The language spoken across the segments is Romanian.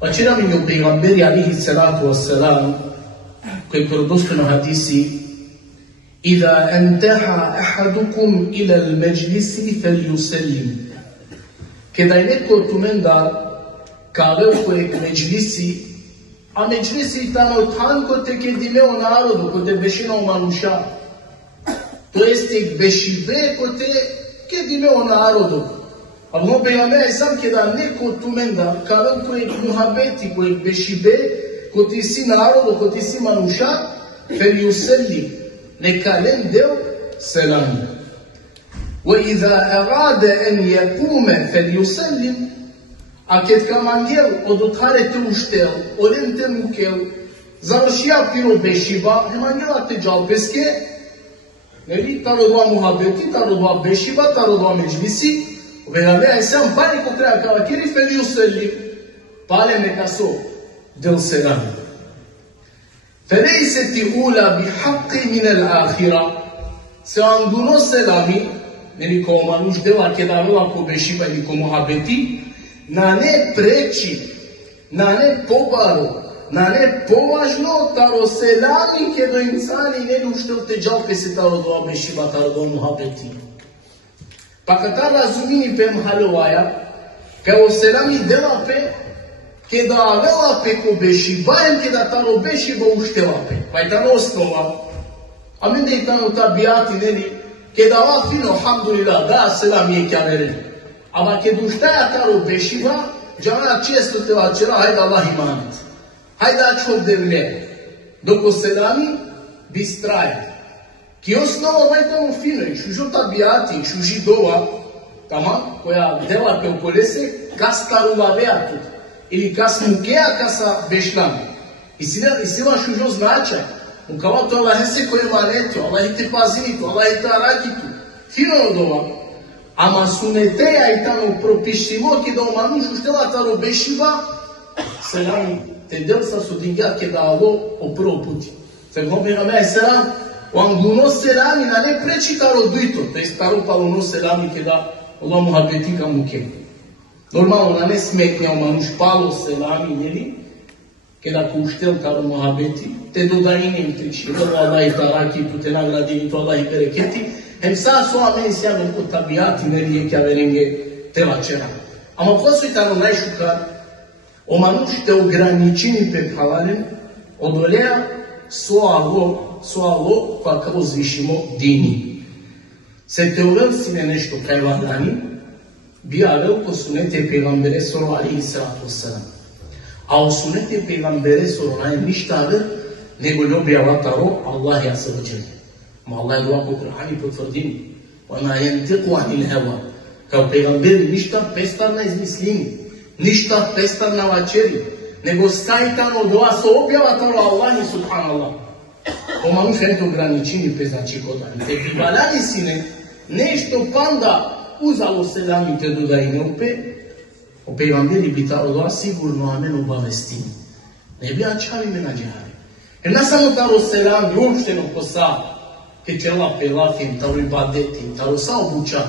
Acela min peygamberi alaihi salatu wassalam, koji vjerodostojno hadisi, إذا انتهى أحدكم إلى المجلس فليسلم. Kada je neko od tumenda kaveo kojeg međlisi, a međlisi tamo tanko te ke dimeo narodu, ko te bešinao manuša. To jeste bešive ko te ke dimeo narodu. A mnobe ja me sam kada neko od tumenda kaveo kojeg muhabeti, kojeg bešive, ko ti si narodu, ko ti si manuša, feliusellim. Neka len deo selam. وَإِذَا أَرَادَ أَنْ يَقُومَ فَلْيُسَلِّمْ. A kad kamandjel od otharete uštel, oden te mukel, završija piro bešiba, kamandjela te džalpeske, neli, taro dva muhabeti, taro dva bešiba, taro dva međlisi, velavea sam pali ko treba kavakiri, feliusellim. Pale neka so, del selam. فَلَيْسَتِ أُولَى بِحَقِّ مِنَ الْآخِرَةِ. Se anduno selami, neli kao manuš dela kada vela ko bešiba ili ko muhabeti, na ne preči, na ne pobaru, na ne považno taro selami kedo insani ne uštel te džalpe se taro doa bešiba, taro doa muhabeti. Pa kada razumini pe mhalovaja, kao selami dela pe, kada vela pe ko bešiba, kada taro bešiba uštela pe. Pa je tano osnova. A mende je tano tabijati, neli, kada ova fino, alhamdulillah, da selam je kjaveren. Ama kad uštaja taro bešiva, džana često te vačera, hajda Allah imanit. Hajda čov devne. Doko selami, bistraje. Ki osnova vaj tamo fino, i šužo tabijati, i šuži dova, tama, koja dela pe ukolese, kas tarulavea tut. Ili kas mukea kasa bešlami. I sila šužo značaj. Ukava to Allah se koje manetu, Allah te pazinitu, Allah te arakitu. Fino dova. Ama suneteja i tamo propišivo ki da o manušu štela taro bešiva, selam te del sa sudinja ke da alo o prvo puti. Se gombe na me selam, o anguno selami na ne preči taro duito, to je taro palono selami ke da Allah muhabeti ka muke. Normalno na ne smetnja o manuš palo selami, njeli, ke da ko uštel taro muhabeti, te dodajinim triči, Allah i tarakitu, te nagradini, to Allah i bereketi, hem sa su ameni sjavim kod tabijati nerije kja verenge te vačera. Ama posoj tamo najšuka, o manuš te ograničini pe halalem, odolea soalo pa kao zvišimo dini. Se te uvelsine nešto kaj vadani, bija velko sunete pegambere soro alihi salatu wasalam. A o sunete pegambere soro najem ništa ver, nego ljubjava taro Allah ja se vođenje. Ma Allah je dova po Kur'ani potvrdini. Ona yantiqu anil hawa. Kao pegamberi ništa pestar na izmislini. Ništa pestar na vačeri. Nego stajtano dova se objava taro Allahi subhanallah. O manuš ento ograničini pe znači kodani. Te bibalani sine nešto panda uzalo selami te dodajne upe. O pegamberi bi taro dova sigurno amen obavestini. Ne bi ačavi me nađari. Jer ne samo taro selami uopšteno posa. Che c'è la pelafim, taro ibadetim, taro sa obuća,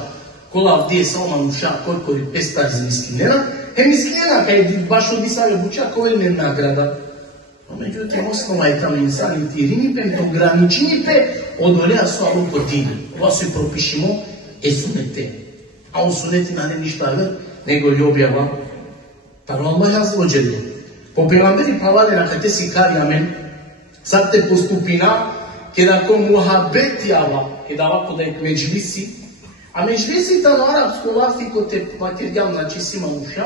kola vdje sa manuša, koliko je pesta iz miskinena, miskinena, kaj je baš odisali obuća, koja je nagrada. No, međutim, osnova je tamo insani tirini pe, to ograničini pe, odolea su alo kodini. Ova se propišimo, sunete. A u suneti na ne ništa ver, nego li objava. Taro Allah ja zvođelje. Po pegamberi pravalena, kaj te si kari, amen, sad te postupina, kada ko muhabetijava, kada ovako da je međlisi, a međlisi tamo arapsko vlasti ko te patirjam, znači si manuša,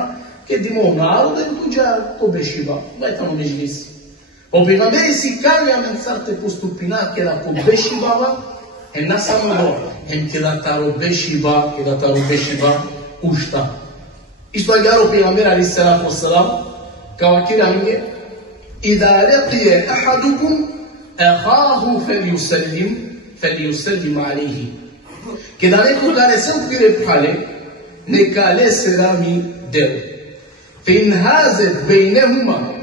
kada imao naroda i tuđa ko bešiva, da je tamo međlisi. Po pegamberi si kanjamen sad te postupina, kada ko bešivava, en na samo no, en kada taro bešiva, ušta. Isto je jaro pegamberi ali salatu wasalam, kao akira minge, ida leqije ahadukum, أخاه فليسلم عليه. Kada nekoga ne se ukvire pale, neka le selami del. فإن هازت بينهما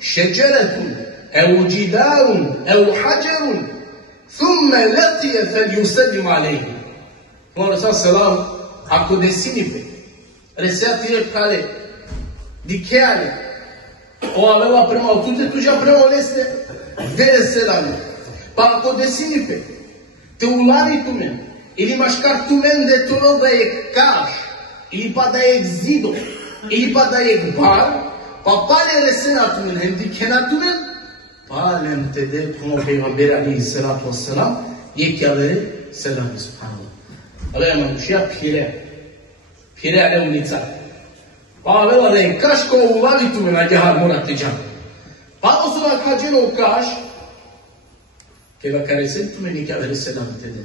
شجرة أو جدار أو حجر ثم لقي فليسلم عليه. Mora sa selam, ako desini pe, resea tire pale, dikeale, O aveva prema altude, tu já prema oleste vere selami. Pa ako desinipe, te ulari tu men, ili maškar tu men de tolo da je kaš, ili pa da je zido, ili pa da je bar, pa pale resena tu men, hem dikena tu men, palem te de como peygamberi aleyhi salatu wassalam, yeki avere selami subhanallah. Avea manušija pire ale unica. Pa aveva da je kaš ko ulari tu men, a jahar morate džan. Pa osura kađeno u kaš, keva care se întâmplă chiar avere selam tede.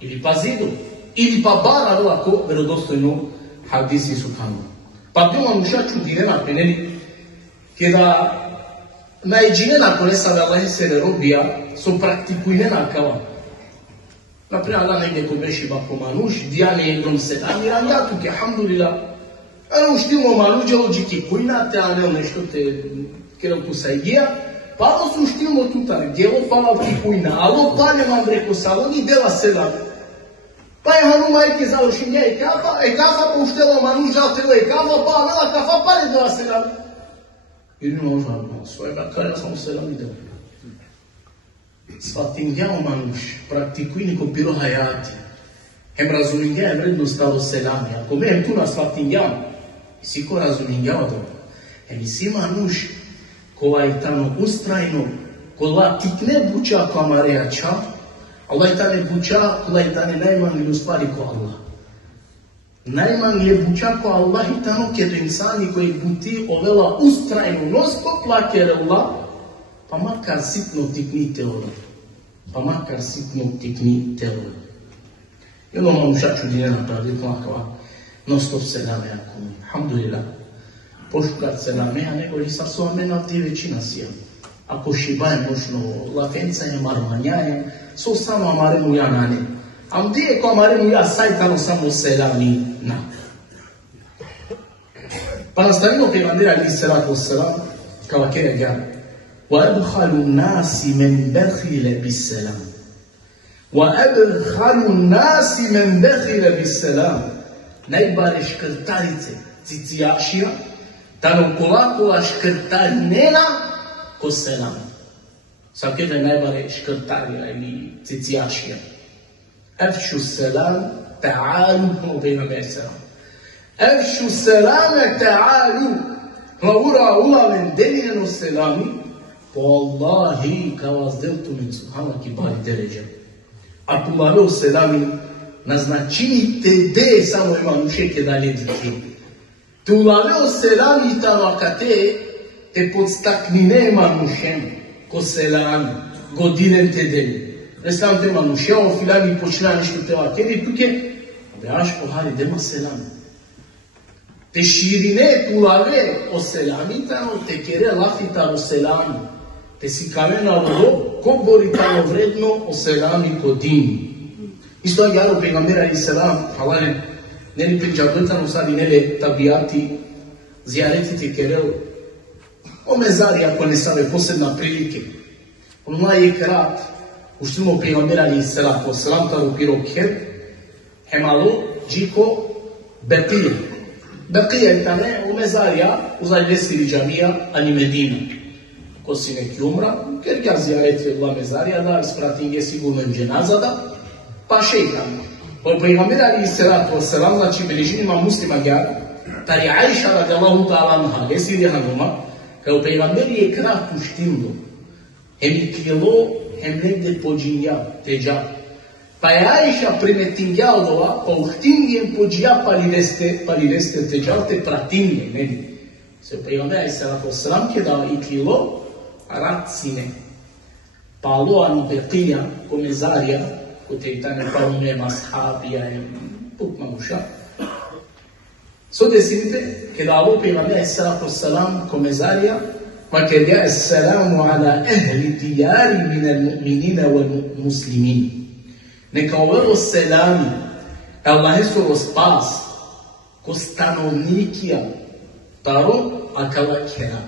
Ili pa zidu, ili pa bara do ako verodostojno hadisi subhanu. Pa bio manuša čudirena peneli, kada najđinena konesa da Allah se ne robija, so praktikujnena kava. Naprimjer, Allah negdje ko beši ba po manuš, dijane je grom selam, i ram tuke, alhamdulillah. Ano štimo manuđe ođiki kujnate, a ne nešto te kjero tu sajgija, pa to su štimo tutar, djelo pala ti kujna, alo palje vam reko saloni, dela selam. Pa je hanu majke završenja i kafa pa uštela manuš žaltela i kafa, pa vela kafa pale dela selam. I ne može svojega kraja sam selam i dela. Svatinjao manuš, praktikujni ko biro hajati. Hem razuminjao je vredno stalo selami. Ako me hem tu na svatinjao, si ko razuminjao dobro. Hem si manuš, ko je tamo ustrajno, ko la tikne buča ko amareača, Allah je tane buča, ko je tane najmanji u stvari ko Allah. Najmanji je buča ko Allah i tamo kjeto insani koji buti ovela ustrajno, nosto plakere Allah, pa makar sitno tikni teore. Pa makar sitno tikni teore. I ono manuša čudine napravili, kakva, non-stop selame acum. Alhamdulillah. Pošukat selame, a nego i sa svome na ti većina sijam. Ako šibajem možno latencajem, marmanjajem, so samo amaremu ja na ne. Am die ko amaremu ja sajtano samo selami na. Pa nastavimo pejgamberi alejhi salatu wassalam, kao kere ga. وأبخل الناس من بخل بالسلام وأبخل الناس من بخل بالسلام najbare škrtarice cicijašija tano kolakova škrtarinena ko selam. Sam kje je najbare škrtarija ili cicijašija. Afšu selam ta'alu kao pejgamberi selam. Afšu selame ta'alu Ura ulaven deljeno selami po Allahi kao vas deltu min subhana ki bari deređa. Ako ulaven selami naznačinite de samo ima nušeke dalje dike. Te ulaven selami tano akate te podstaknine ima nušem ko selami godinen te delje. Reslam te ima nušeo filami počina nešto te akede tuke abe aš pohari dema selami. Te širine tulave o selamitano, te kere lafita o selami. Te si kamena rob, ko boritano vredno o selami kodini. Isto je jaro pejgamberi alejhi selam, halale, neli penđabetano sad i nele tabijati, zjareti te kere o mezari ako ne save posebna prilike. Ono je krat, uštimo pejgamberi alejhi selam, kao piro kher, hemalo, džiko, bepir. Baqija tane u mezarja uzaljesi džamija ani Medina. Ko si neki umra, ker ga zjareti Allah mezarja da ispratinje sigurno im dženazada, pa šeitan. Po pejgamberi alejhi salatu wassalam, znači bližinima muslima gar, tari Aisha radijallahu ta'ala anha, lesi li hanuma, kao pejgamberi je krat puštindo, hem ikljelo, hem negde pođinja, teđa. Pa je Aisha primetinjaldova, pa uhtinjem pođija paliveste teđalte pratinje, meni. Se pejgamberi alejhi salatu wassalam ke da ikljelo, racine. Pa aloanu beqija, ko mezarja, ko te i tane paume, mashabija, put mamuša. So desinite, ke da alo pejgamberi alejhi salatu wassalam, ko mezarja, ma ke da assalamu ala ahli diyari min al-mu'minina wal muslimin. Neka ovo selami, Allah je soro spas, ko stanovnikija, taro, a kala kera.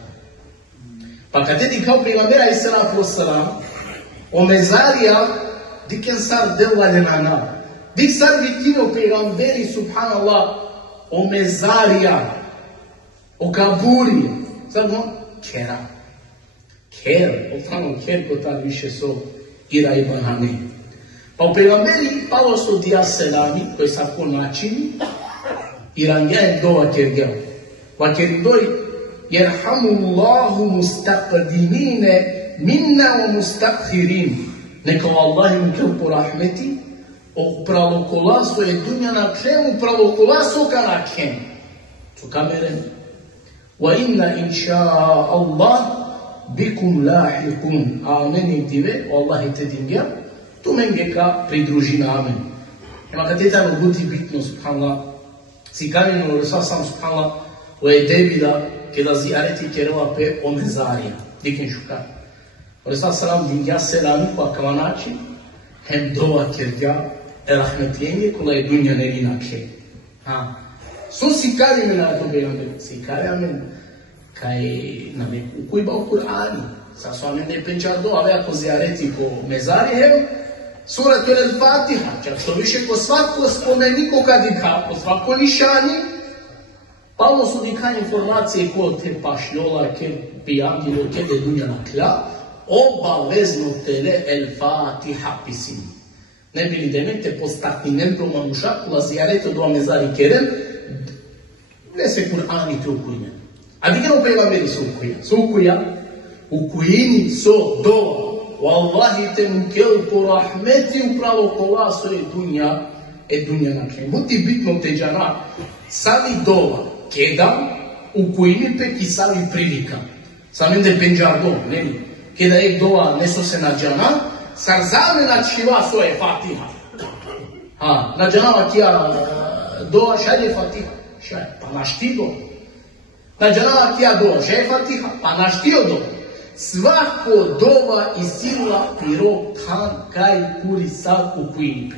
Pa kad je ti kao pejgamberi alejhi salatu wassalam, o mezarija, diken sar devalenana, dik sar vitino pejgamberi subhanallah, o mezarija, o kaburi, sad kera. Ker, otamo ker kotar više so ira i banane. Pa u pejgamberi palo su dia selami, koji sa ko načini, irangya dova kergel. Va kerindoi, yerhamullahu mustaqdimine minna wa mustakhirin. Neka Allah im kel po rahmeti, o pravokolaso je dunja na čemu, pravokolaso ka na kem. Su kameren. Wa inna inša Allah bikum lahikum. Amen intive, o Allah ite dingja, tu menge ka pridružina amen. Ema kad je tamo buti bitno, subhanallah, si kanino resa sam, subhanallah, o je debila, kada zijareti kereva pe o mezarija. Dikin šukar. Resa salam dingja selami pa kama način, hem dova kerja, rahmetlijenje kola je dunja nevina ke. So si kari me na to bejamen, si kari amen, kaj nam je ukujba u Kur'ani. Sa su amen ne penčar do, ave ako zijareti po mezari, hem, suratul al-Fatiha, čak što više ko svako spomeniko kad ika, ko svako nišani, Pavlo su dika informacije ko te pašljola, ke pijandilo, ke de dunja na kla, obavezno tele al-Fatiha pisim. Ne bili demete postakninem pro manušaku, la zijareto do mezari kerem, ne se Kur'ani te ukujne. A digano pejgamberi su ukuja. Su ukuja, ukujini so dova. Wallahi te mukel po rahmeti upravo kolaso je dunja na kem. Buti bitno te džana, savi dova, keda, ukujini pe ki savi prilika. Samin de penjar do, neni. Keda ek dova neso se na džana, sarzame na čiva svoje Fatiha. Na džanava kija dova šalje Fatiha. Pa našti do. Na džanava kija dova šalje Fatiha, pa naštio do. Svako dova isila piro kan kaj kuri sad u kujnipe.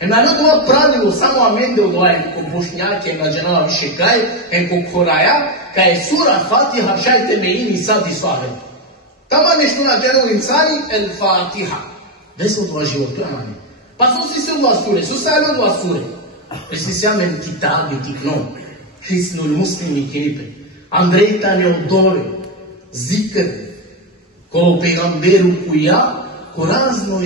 Na dova pravilo samo amende odvajem ko bošnjake na džanava više kaj, ko koraja, kaj je sura Fatiha šajte me ini sad i svahel. Tamo nešto na džanavu insani, el Fatiha. Gde se odva životu, amane? Pa su se odva sure, su se odva sure. Presi se amen kitabi tiknom, hisnul muslimi kinipe. Andrej tane odove, zikr, ko pejgamberu kuja, ko razno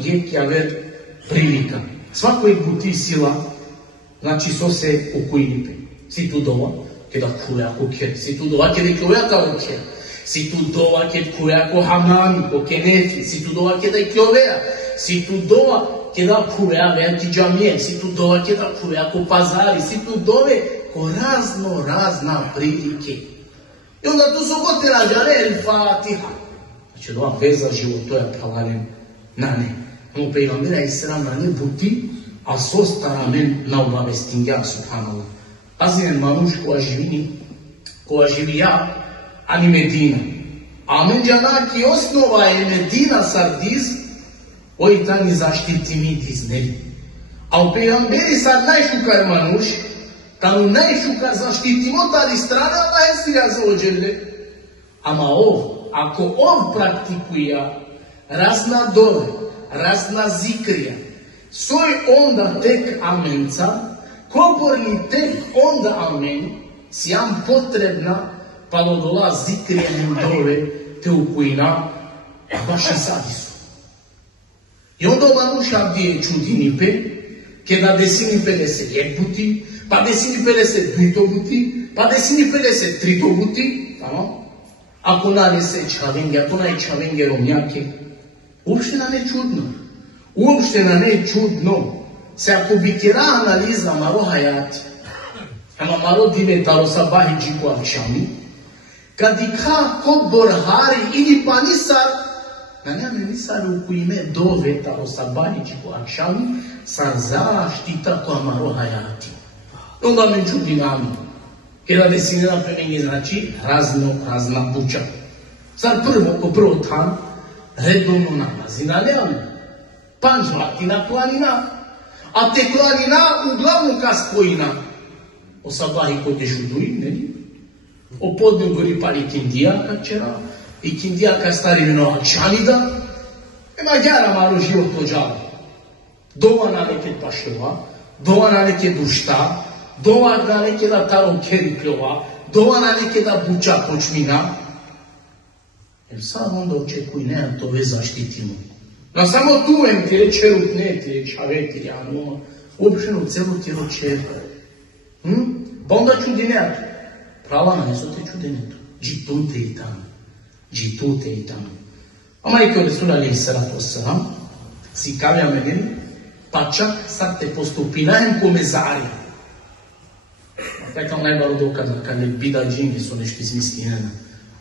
je ver prilika. Svako je buti sila, znači so se u kujnipe. Si tu dova, kada kuja ko kjer, si tu dova, kada kuja kao kjer. Si tu dova kad kuja ko hamami, ko kenefi, si tu dova kada kjovea, si tu dova kada kuja venti džamije, si tu dova kada kuja ko pazari, si tu dove ko razna prilike. I onda tu su gote rađane el Fatiha. Znači dova veza životoja pravanem na ne. Ono pejgambera Isram na ne buti, a so stara men na obavestingja, subhanallah. Pazinen manuš koja živi ja, ani Medina. Amen džanaki osnova je Medina sardiz, oj tani zaštiti mi dizneli. A u pejgamberi sad najšukar manuš, tanu najšukar zaštitimo tali strana, pa je srija za ođele. Ama ako ov praktikuja razna dole, razna zikrija, soj onda tek amenca, koborni tek onda amen, sjam potrebna, pa do dola zikrijenim dove te ukujina, baš i sadi su. I onda manuša gdje čudini pe, kada desini 50 buti, pa desini 52 buti, pa desini 53 buti, tamo. Ako nanese čavenge, ako naj čavenge romnjake, uopšte nam je čudno. Uopšte nam je čudno. Se ako bi kira analiza maro hayati, ama maro dine taro sabahi džiku avšami, kad i kako borhari ili pa nisar, na njame nisar u kujime dove taro sabahi džiku avšami, sa zaštita to maro hayati. Onda men čudi nami. Kada desinira femenje znači razna buča. Sad prvo tam, redovno nalazi na neamu. Panžvatina planina, a te planina uglavnom ka spojina. O sabahi ko te žuduji, ne? O podnu gori pali kindijaka čera, i kindijaka stari vinova čanida, ema gjara malo život pođava. Dova na neke paševa, dova na neke dušta, dova na neke da taro keri pljova, doa na neke da buča počmina, jer samo onda očekuje, to veza štitimo. No samo tu em ti reče rutne, ti reče aveti, ano, uopšteno celo tijelo čerka. Pa onda čudineatu. Prava na neso te čudineatu. Džitute i tamo. Džitute i tamo. A majke od Resula alaihi salatu wassalam, si kavja menili, pa čak sad te postupinajem ko mezarija. A kaj tam najbaro dokazna, kad je bida džingi su nešto izmisljenena.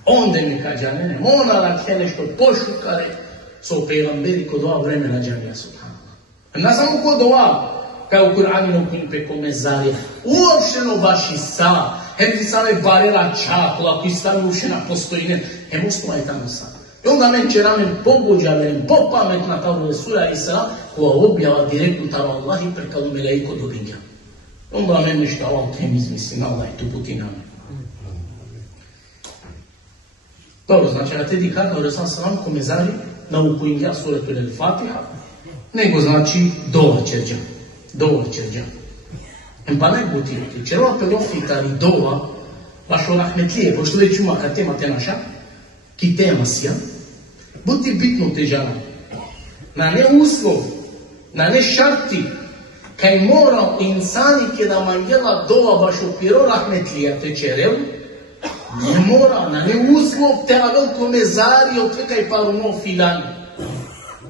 Onda mi kađa, ne, ona lakje nešto pošukare, so pejgamberi kod ova vremena džamija subhanallah. Ne samo kod ova, kao u Kur'aninu kunpe ko mezarija, uopšteno baš i sa, hem ti same barela čakula, koji stane uopštena postojine, hem ustovaj tamo sa. I onda men će ramen pogođa, men popamet na kao Resula alaihi salam, koja objava direktno taro Allah i prekalu melejko do binja. I onda men nešto Allah tem izmisli, na Allah tu puti na men. Dobro, znači na te dikata od Resula salam ko mezari, nauku im ja suretu Al-Fatiha, nego znači dova čerđa. Dova čerđa. Pa ne buti, čerova pelofita i dova, baš o rahmetlije, pošto već ima kad tema te naša, ki tema sija, buti bitno težana. Na ne uslov, na ne šarti, kaj mora insani kada manjela dova baš o piro rahmetlija te čerev, ne mora, na ne uslov te veliko mezari od tvekaj parumo filani.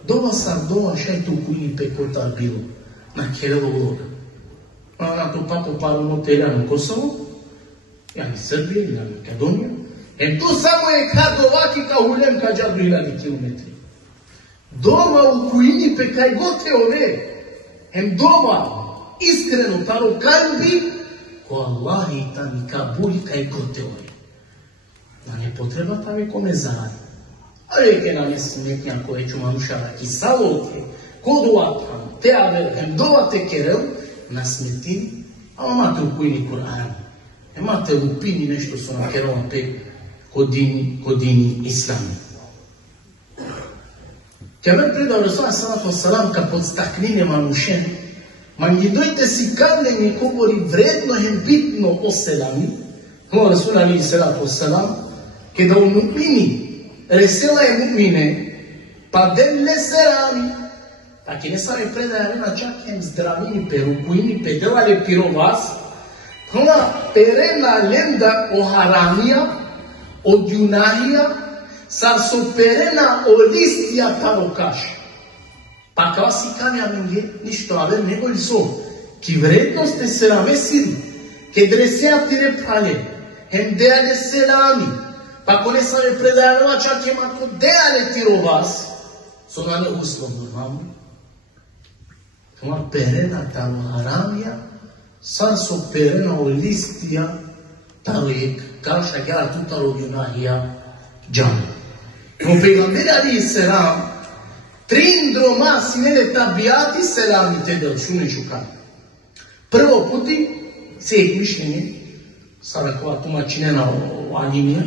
Dova sar dova šajtu kuni pekotar bilo, na kerevo loga. Na to papo parumo teljano Kosovo, yani Srbije, na Makedonija. Tu samo je kad ovaki kao uljem kad ja 2000 kilometri. Doma u kujini pe kaj gote ove, doma iskreno taro kalbi, ko Allah i tam i kabuli kaj gote ove. Da ne potreba tave ko mezari. A reke nam je smetnja koje ću manušara i saloke, kod uvatam, te aver, dova te kerel, na smetini, a imate u kujini Kur'an. Imate u pini nešto su na kerova pe kod dini islami. Kjaver predao Resula salatu wasalam kad podstaknine manušen, manji dojte si kad ne mi govori vredno hem bitno o selami, no Resula alaihi salatu wasalam, kada u mu'mini, resela je mu'mine, pa delle selami, taki ne same predaje rena čak hem zdravini pe rukujini pe delale piro vas, kona perena lenda o haramija, od junahija, sar so perena o listija tarokaš. Pa kao si kamja minge, ništo aver nego li so, ki vrednosti se namesili, ke dresea tire prale, hem deale selami, pa kone same predajala čak hem ako deale tiro vas, so na ne uslov normalno. Kama perena taro haramija, sar so perena o listija taroek, kaša gara tutaro od junahija džana. No pejgamberi alaihi salam, trindro ma sinele tabijati selami te del šune šukani. Prvo puti, sejih mišljenje, sada kova tumačinena o animija,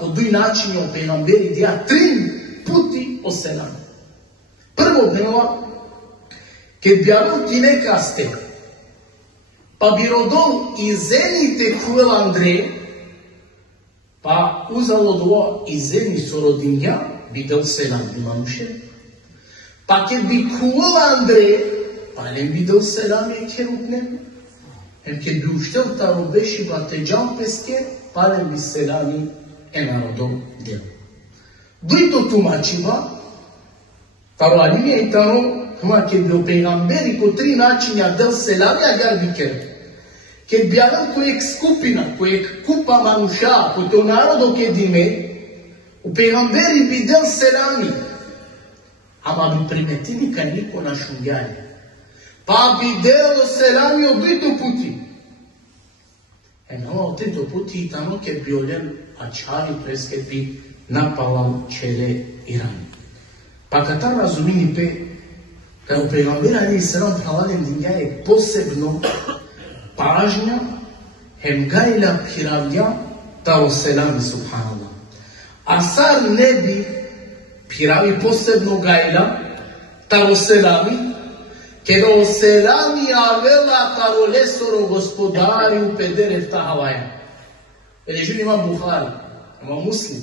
po duj načinje o pejgamberi dija trin puti o selami. Prvo dneva, kad bjaru ti neka ste, pa bi rodol izenite kuel Andrej, pa uzalo dvoa izeni so rodinja, videl selam imanuše, pa kad bi kuel Andrej, pa ne videl selam je kerutne, kad bi uštel ta robeši ba te džampeske, pa ne bi selami narodov del. Dojto tumačiva, taro alinija i taro, kad bi o pejgamberi ko tri načinja del selamija gar bi kerut. Kad bi jedan kojeg skupina, kojeg kupa manuša, ko to narodo kad ime, u pejgamberi bi del selami, ama bi primetili kaj niko na šungjanje. Pa bi del selami od dojto puti. Nama od dojto puti i tamo kad bi oljem ačari, to jest kad bi napalal čele Irani. Pa kad ta razumini pe, kad u pejgamberi alaihi salam pravalem dinja je posebno pažnja, hem gajla piravlja, taro selami subhanallah. A sar ne bi piravi posebno gajla, taro selami, kada o selami avela taro lesoro gospodari u pederev ta havaja. Bilježi imam Buhari, imam Muslim,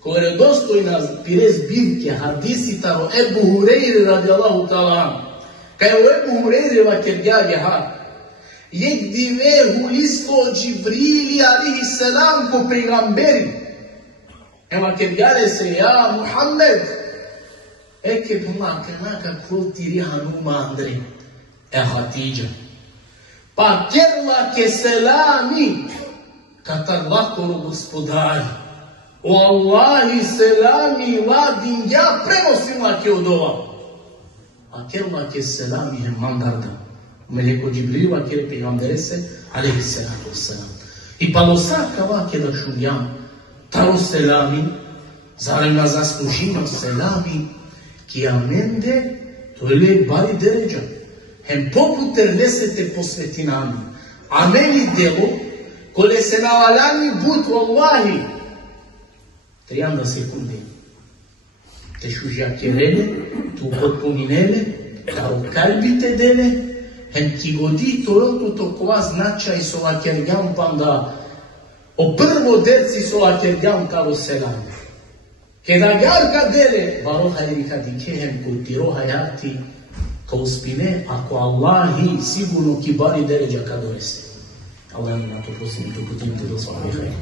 koji je dostojna pire zbirke hadisita o Ebu Hureyri radijallahu ta'ala. Kaj o Ebu Hureyri vakergar je ha. Jek dive hulisto Džibrili alihi selam ko pegamberi. Ema kergare se ja Muhammed. Eke buma kanaka kroti rihanuma Andre. Hatidža. Pa kerla ke selami. Katar lakoro gospodari. O Allahi selami vadim ja prenosim lake od ova. A kerla ke selami je mandarda. Meleko Džibril vakere pegambere se alaihi salatu wassalam. I pa losaka vakera šunjam. Taro selami, zarema zaslužimo selami, ki amende, to je bari deređa. Hem poput erdesete posvetinami. A meni delo, kole se navalani but, wallahi, 30 sekunde. Te šužjakerele, tu potpuninele, kao kalbite dele, hem ki godi tolotu tokova značaj s ova kergam panda o prvo derci s ova kergam karo selam. Kada garka dele, varo hajrika dikehem kultiro hayati, kao spine, ako Allahi sigurno kibari deređa kad doreste. Allah nam na to posljedno, to putim te do svojeg hajra.